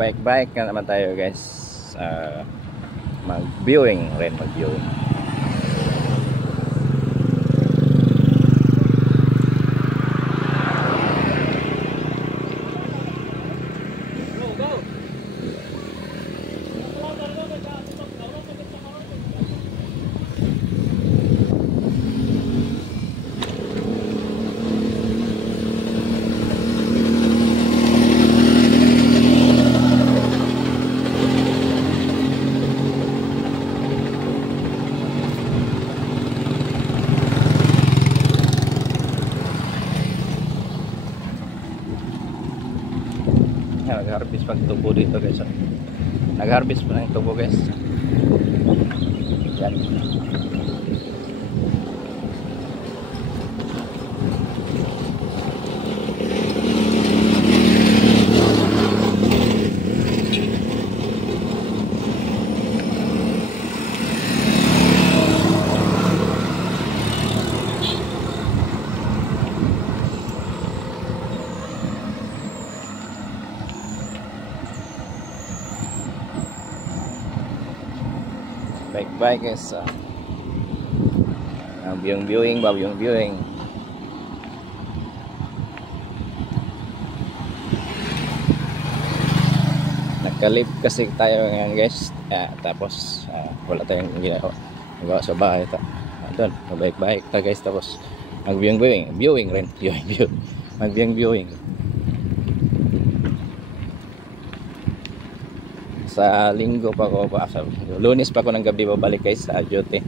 Bike na naman tayo guys. Mag-viewing rin, mag-viewing. Nag-harvest pag tubo dito guys. Nag-harvest pa ng tubo guys. Yan. Bike guys. Viewing. Nagkalip kasi tayo ngayon guys. Tapos wala tayong ginagawa sa bahay. Doon, bike ta guys. Tapos mag-viewing rin. Mag-viewing. Sa linggo pa ako sa Lunes pa ako ng gabi babalik guys sa duty.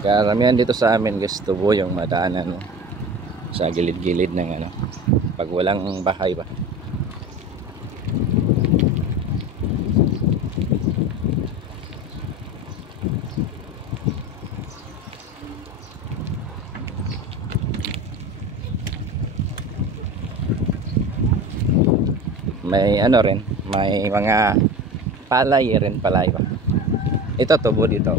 Karamihan dito sa amin guys, tubo yung madaanan sa gilid-gilid ng pag walang bahay ba. May rin, may mga palay ba. Ito tubo dito.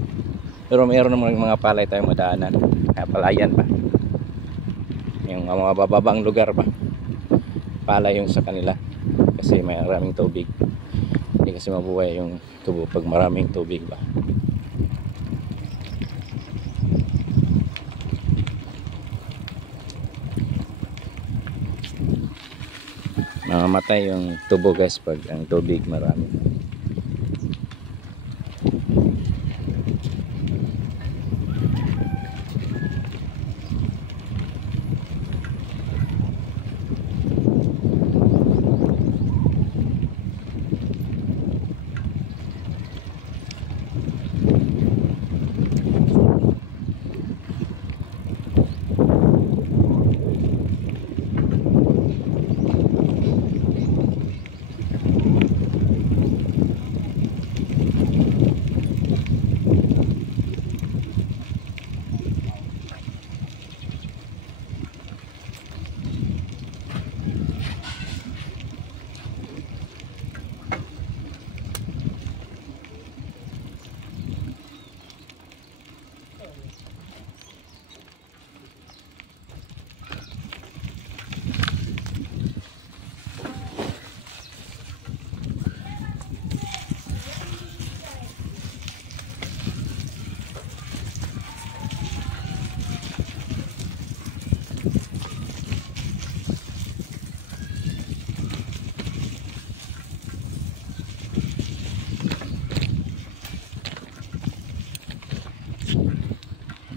Pero mayroon namang mga palay tayong madaanan. Palayan ba. Yung mga bababang lugar ba. Palay yung sa kanila. Kasi may maraming tubig. Hindi kasi mabuhay yung tubo pag maraming tubig ba. Mamamatay yung tubo guys pag ang tubig marami.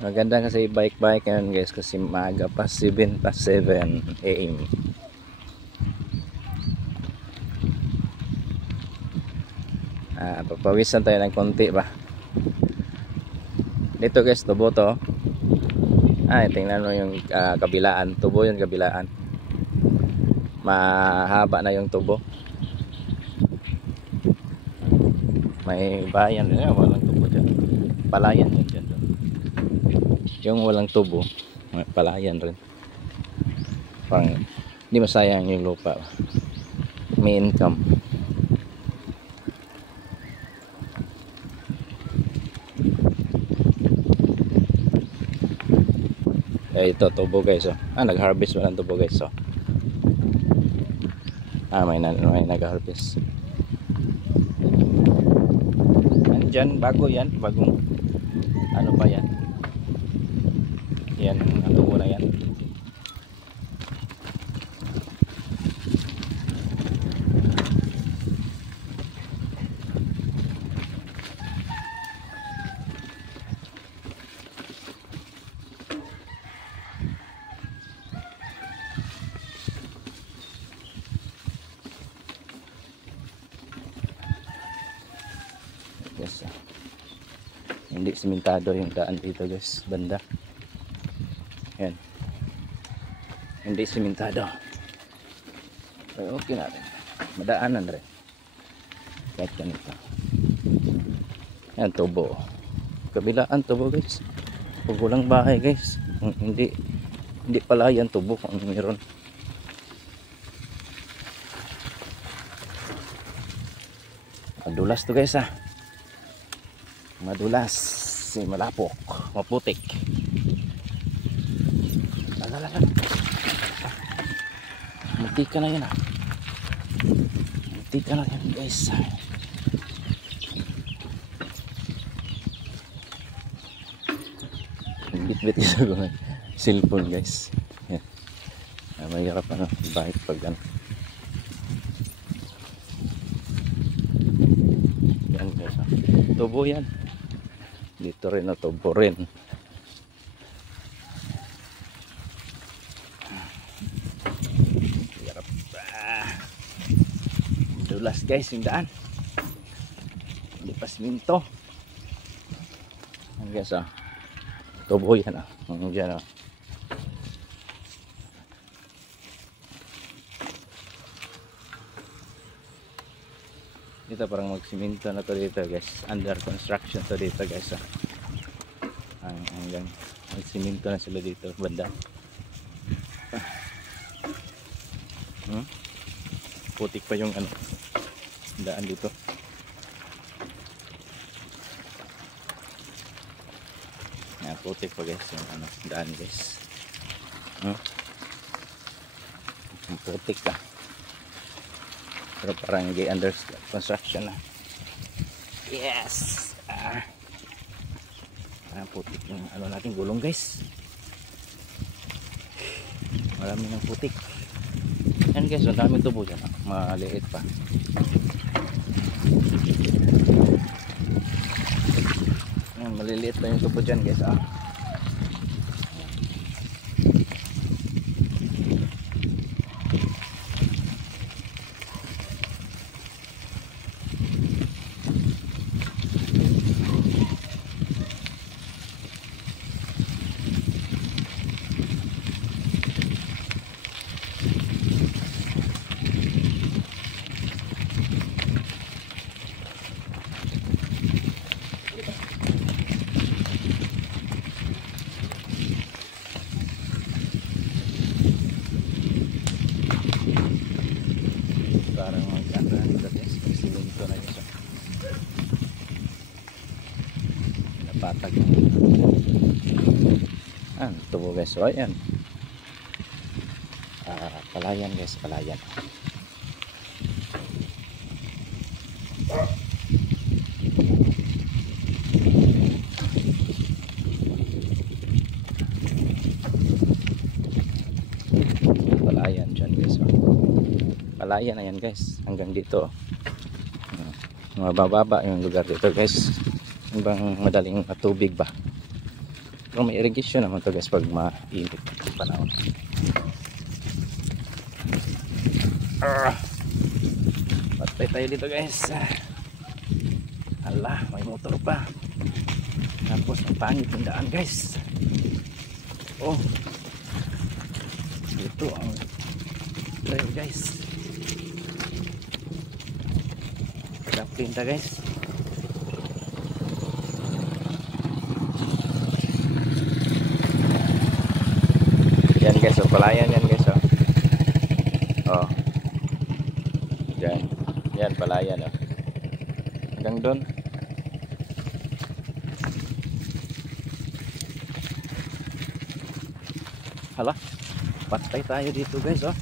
Maganda kasi bike ngayon guys kasi maaga pa 7 AM. Papawisan tayo ng konti ba. Dito guys, tubo to. Tingnan mo yung kabilaan, tubo yung kabilaan. Mahaba na yung tubo. May bayan din, walang tubo dyan. Palayan yun dyan. Yung walang tubo, may palayan rin. Parang hindi masayang yung lupa. May income. ito tubo guys, oh. Nag-harvest mo ng tubo guys, oh. May nag-harvest. Andyan, bago yan, bagong ano pa yan. Yan, ang tubo na yan. Yes, hindi simentado yung daan dito guys, banda. Yan, hindi simentado. Pero okay na rin, madaanan rin kahit ganito. Yan, tubo, kabilaan tubo guys, pugulang bahay guys. Hindi pala yan tubo kung meron. Madulas to guys, madulas, malapok, maputik. Muntika na yan, muntika na yan guys. Bit-bit isa ko ng cellphone guys. Yan, mahirap bakit pag ano. Yan guys, tubo yan. Dito rin na tubo rin. Hirap ba? Dulas guys yung daan. Hindi pa siminto. Yan guys, tubo yan, dyan, dito parang magsiminto na to dito guys, under construction to dito guys, hanggang magsiminto na sila dito banda. Putik pa yung daan dito. Putik pa guys yung daan guys. Putik ka, pero parang hindi under construction na. Yes, putik yung natin gulong guys. Marami ng putik yan guys. Ang daming tubo dyan, maliit pa. Yan, maliliit pa yung tubo dyan guys, parang magsiminto na yun, napatag tubo guys. So ayan, palayan guys, palayan. Palayan dyan guys, palayan na yan guys, hanggang dito. Mabababa yung lugar dito guys, bang madaling tubig ba. Pero may irrigation naman to guys pag mainit ang panahon. Patay tayo dito guys. Hala, may motor pa. Tapos ang pangit yung daan guys. Ito ang trail guys. Pinta guys. Yan guys, palayan yan guys, yan palayan, hanggang doon. Hala, patay tayo dito guys, oh.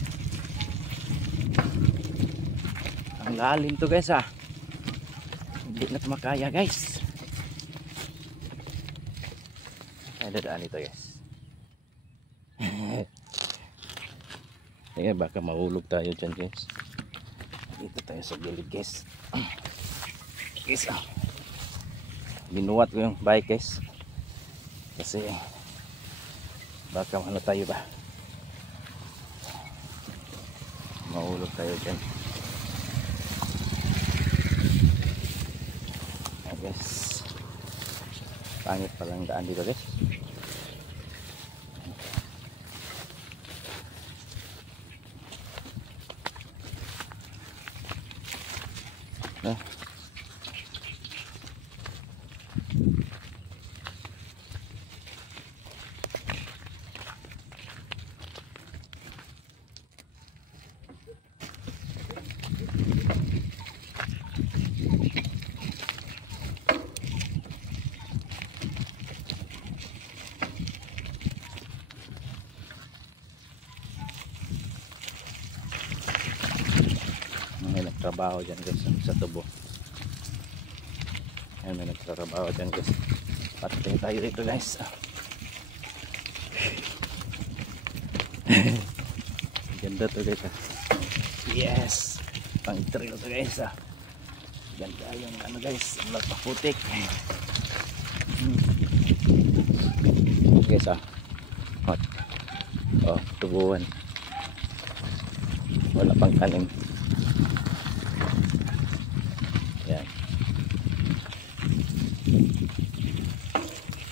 Ang lalim to guys, ah. Hindi na makaya guys. Ay, dadaan ito guys. Ayan, baka mahulog tayo dyan guys. Dito tayo sa gilid guys. Guys, ah. Binuwat ko yung bike guys. Kasi baka ano tayo ba, mahulog tayo dyan. Ayan guys, pangit palang daan dito guys. May nagtrabaho dyan guys sa tubo. Ayan, may nagtrabaho dyan guys. Patay tayo dito guys. Ganda to guys, ah. Yes, pang trail to guys, ah. Ganda yung ano guys, ang putik guys, ah. Hot. Oh, tubuan, wala pang kanin. Yan.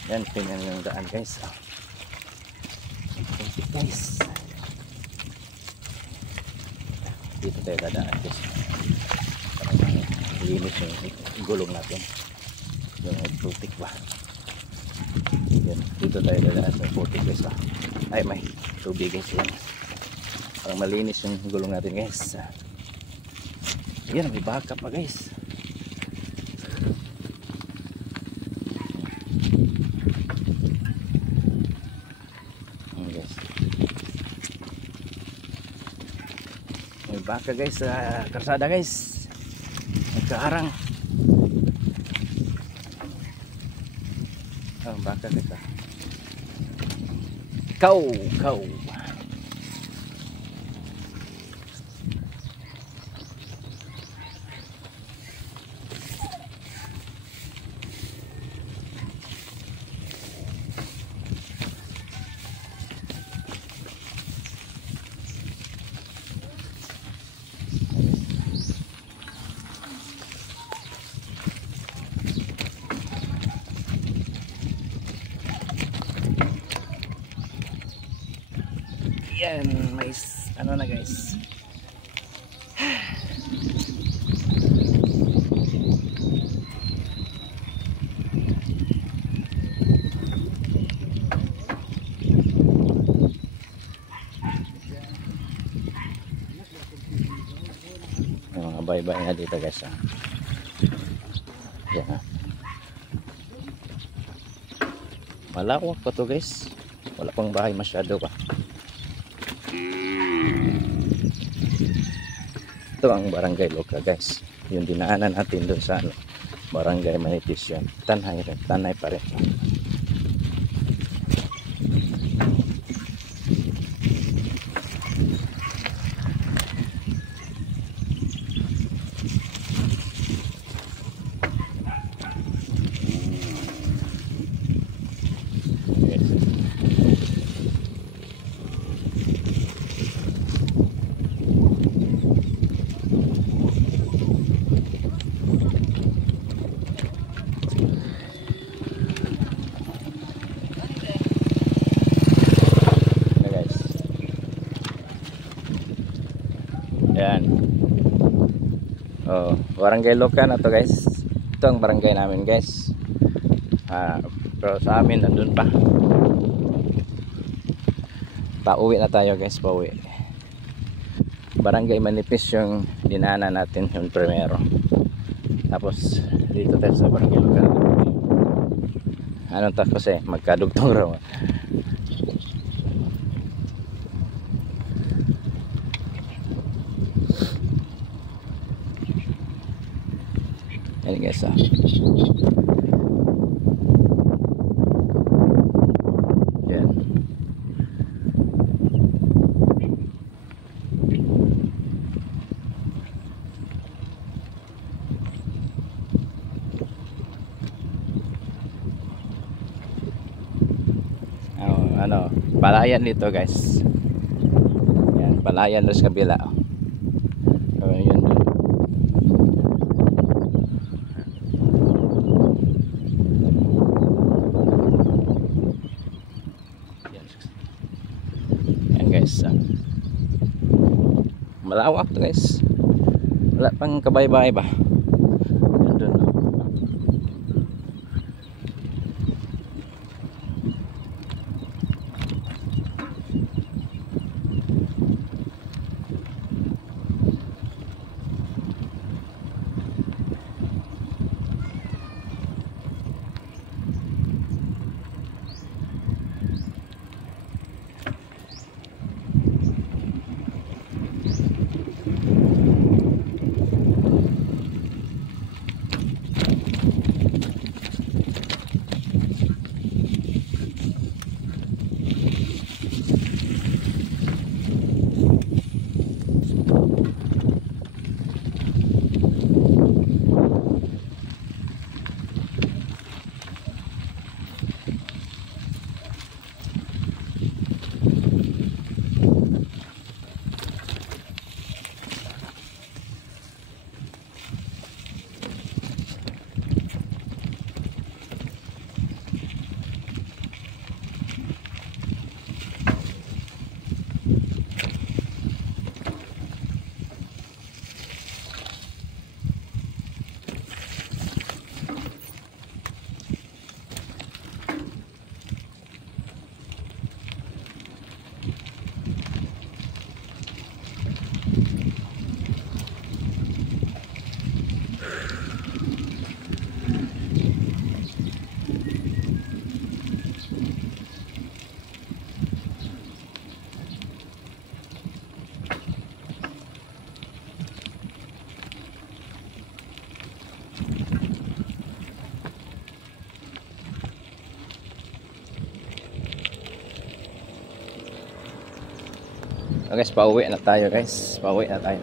Yan, tingnan yung daan guys. Okay guys. Dito tayo dadaan guys. Para linis yung gulong natin. Yung putik ba. Yan, dito tayo dadaan sa putik guys. Ay, may tubig guys yan. Para malinis yung gulong natin guys. Yan, may baka pa guys. May baka guys sa karsada guys. Nagkaharang. Oh, baka kita. Kau. Yan, may ano na guys. Yung mga bye-bye nga dito guys, ah. Yan, ah. Malawak pa to guys. Wala pang bahay masyado pa. Ito ang Barangay Loca guys. Yung dinaanan natin doon sa ano, Barangay Manipis yun. Tanay rin, tanay pa rin. Yan. Oh, Barangay Loca na to guys. Ito ang barangay namin guys. Pero sa amin nandun pa. Pauwi na tayo guys, pauwi. Barangay Manipis yung dinaanan natin yung primero. Tapos dito tayo sa Barangay Loca. Anong tapos magkadugtong raw. guys. Yan. Ano, palayan dito guys. Yan, palayan doon sa kabila. Yun doon. Yan guys. Malawak to guys. Wala pang kabay-bay ba. Yan doon. So guys, pauwi na tayo guys. Pauwi na tayo.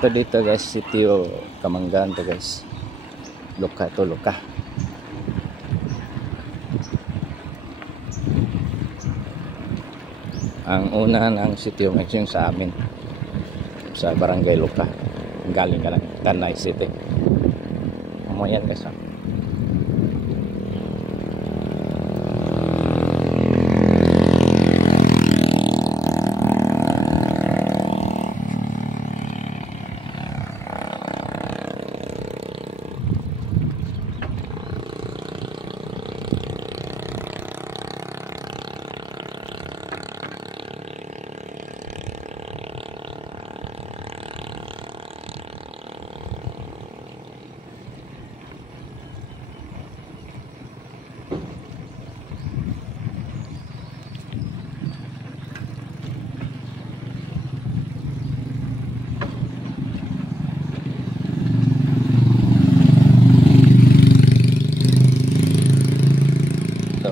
Ito dito guys, sitio Kamanggan to guys. Luka to, luka. Ang una ng sitio ngayon sa amin sa Barangay Luka. Galing ka lang Tanay City. Yan guys.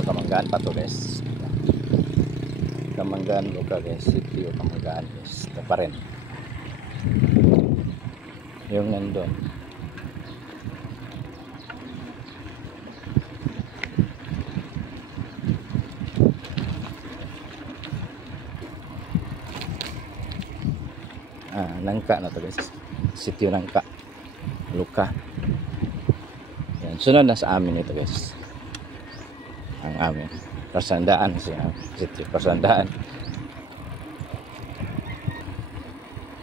Kamanggan pa to guys. Kamanggan Luka guys, sitio Kamanggan guys. Ito pa rin yung nandun. Nangka na to guys, sitio Nangka Luka. Yan, sunod na sa amin ito guys. Ang amin Pasandaan siya, sitio Pasandaan.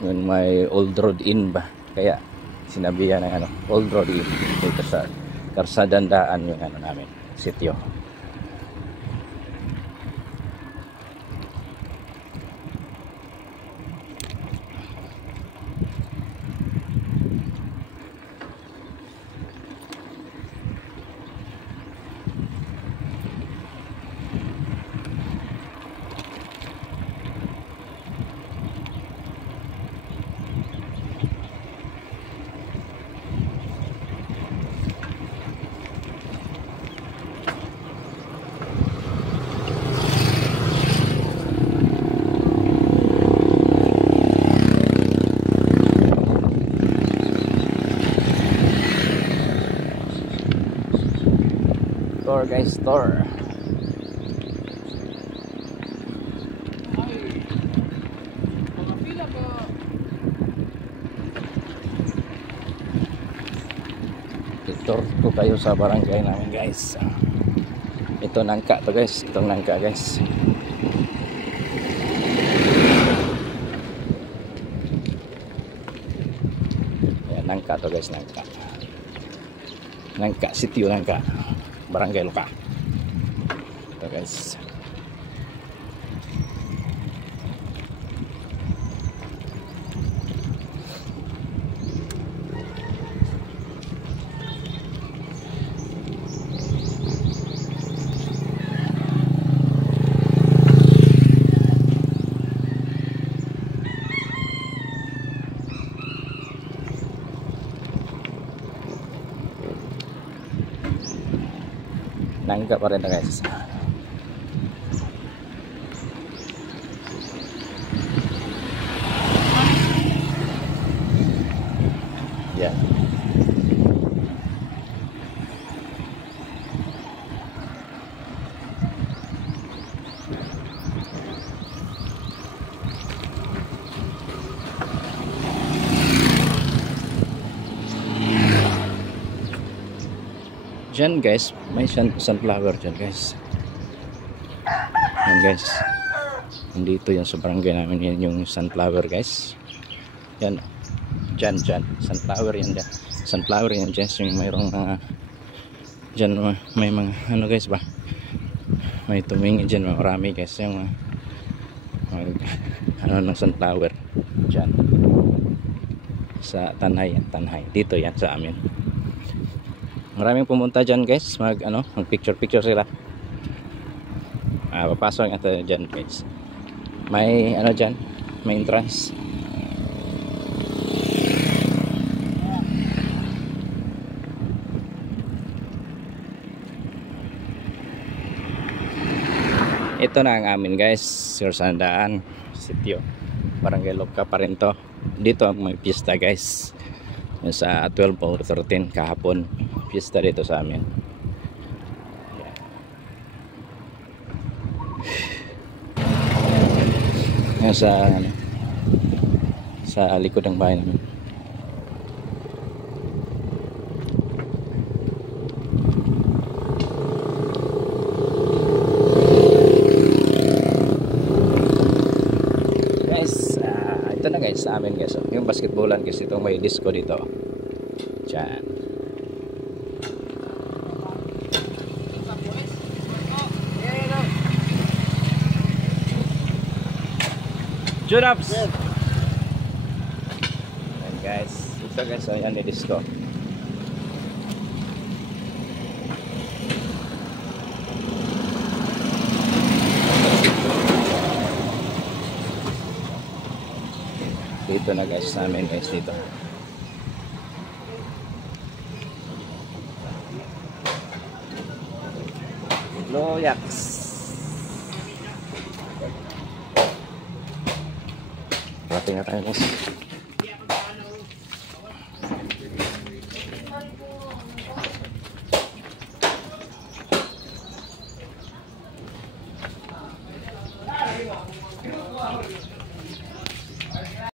Yun, may Old Road Inn ba, kaya sinabihan ng ano, Old Road Inn dito sa Karsadandaan yung ano namin, sitio. Store guys, store. Tour ko kayo sa barangay namin guys. Ito nangka to guys, itong nangka guys. Yan, nangka to guys, nangka. Nangka, sitio nangka. Barangay Luka. Ito guys. Nangka pa rin na guys. Yan. Diyan guys, may sunflower dyan guys. Yan guys. Nandito yan sa barangay namin, yan yung sunflower guys. Yan. Dyan. Sunflower yan dyan. Sunflower yan dyan. Yung mayroong dyan may mga ano guys ba. May tumingi dyan, marami guys. Yung ano ng sunflower. Dyan. Sa Tanhay. Dito yan sa amin. Maraming pumunta dyan guys, mag picture sila. Papasok natin dyan guys. May ano dyan, may entrance. Ito na ang amin guys, Sir Sandaan, sitio. Barangay Luka pa rin to. Dito ang may pista guys. Sa 12 or 13 kahapon, pista dito sa amin. Sa likod ng bahay namin. Guys, ito na guys sa amin guys. Yung basketballan guys, itong may disco dito. Diyan. Junaps. Ayan guys, ito guys, ayan ni disco. Dito na guys sa amin guys, dito. Loyaks. Rating na tayo guys.